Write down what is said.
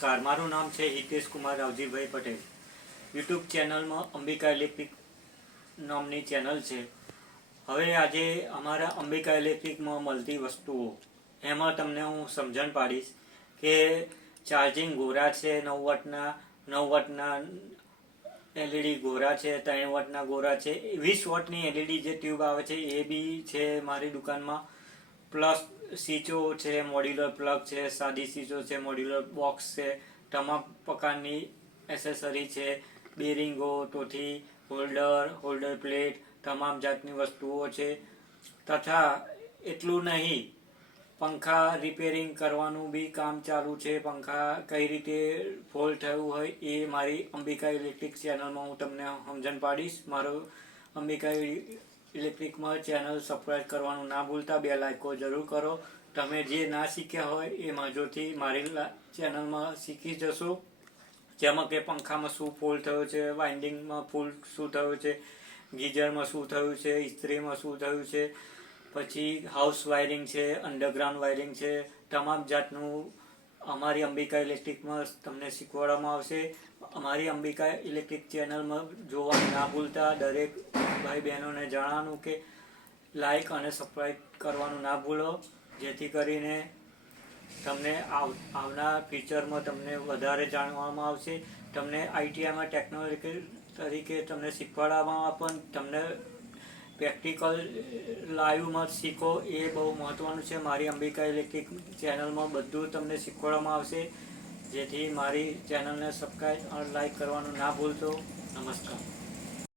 નમસ્કાર, મારું નામ છે હિતેશ કુમાર રાવજીભાઈ પટેલ. યુટ્યુબ ચેનલમાં અંબિકા ઇલેક્ટ્રિક નામની ચેનલ છે. હવે આજે અમારા અંબિકા ઇલેક્ટ્રિકમાં મળતી વસ્તુઓ એમાં તમને હું સમજણ પાડીશ કે ચાર્જિંગ ગોરા છે 9 વોટના એલઈડી ગોરા છે, 3 વોટના ગોરા છે, 20 વોટની એલઈડી જે ટ્યુબ આવે છે એ બી છે મારી દુકાનમાં. પ્લસ સ્વિચો છે, મોડ્યુલર પ્લગ છે, સાદી સ્વિચો છે, મોડ્યુલર બોક્સ છે, તમામ પ્રકારની એસેસરી છે, બેરિંગો, ટોથી, હોલ્ડર પ્લેટ, તમામ જાતની વસ્તુઓ છે. તથા એટલું નહીં, પંખા રિપેરિંગ કરવાનું બી કામ ચાલુ છે. પંખા કઈ રીતે ફોલ્ટ થયું હોય એ મારી અંબિકા ઇલેક્ટ્રિક ચેનલમાં હું તમને સમજણ પાડીશ. મારો અંબિકા ઇલેક્ટ્રિકમાં ચેનલ સબસ્ક્રાઈબ કરવાનું ના ભૂલતા, 2 લાઈકો જરૂર કરો. તમે જે ના શીખ્યા હોય એ મજોથી મારી ચેનલમાં શીખી જશો. જેમાં કે પંખામાં શું ફોલ્ટ થયો છે, વાઇન્ડિંગમાં ફોલ્ટ શું થયો છે, ગીઝરમાં શું થયું છે, ઇસ્ત્રીમાં શું થયું છે, પછી હાઉસ વાયરિંગ છે, અંડરગ્રાઉન્ડ વાયરિંગ છે, તમામ જાતનું અમારી અંબિકા ઇલેક્ટ્રિકમાં તમને શીખવાડવામાં આવશે. અમારી અંબિકા ઇલેક્ટ્રિક ચેનલમાં જોવાનું ના ભૂલતા. દરેક ભાઈ બહેનોને જણાવવાનું કે લાઈક અને સબસ્ક્રાઈબ કરવાનું ના ભૂલો, જેથી કરીને તમને આવનાર ફ્યુચરમાં તમને વધારે જાણવામાં આવશે. તમને આઈટીઆઈમાં ટેકનોલોજી તરીકે તમને શીખવાડવામાં પણ તમને પ્રેક્ટિકલ લાઈવમાં શીખો એ બહુ મહત્ત્વનું છે. મારી અંબિકા ઇલેક્ટ્રિક ચેનલમાં બધું તમને શીખવાડવામાં આવશે. જેથી મારી ચેનલને સબસ્ક્રાઈબ અને લાઈક કરવાનું ના ભૂલતો. નમસ્કાર.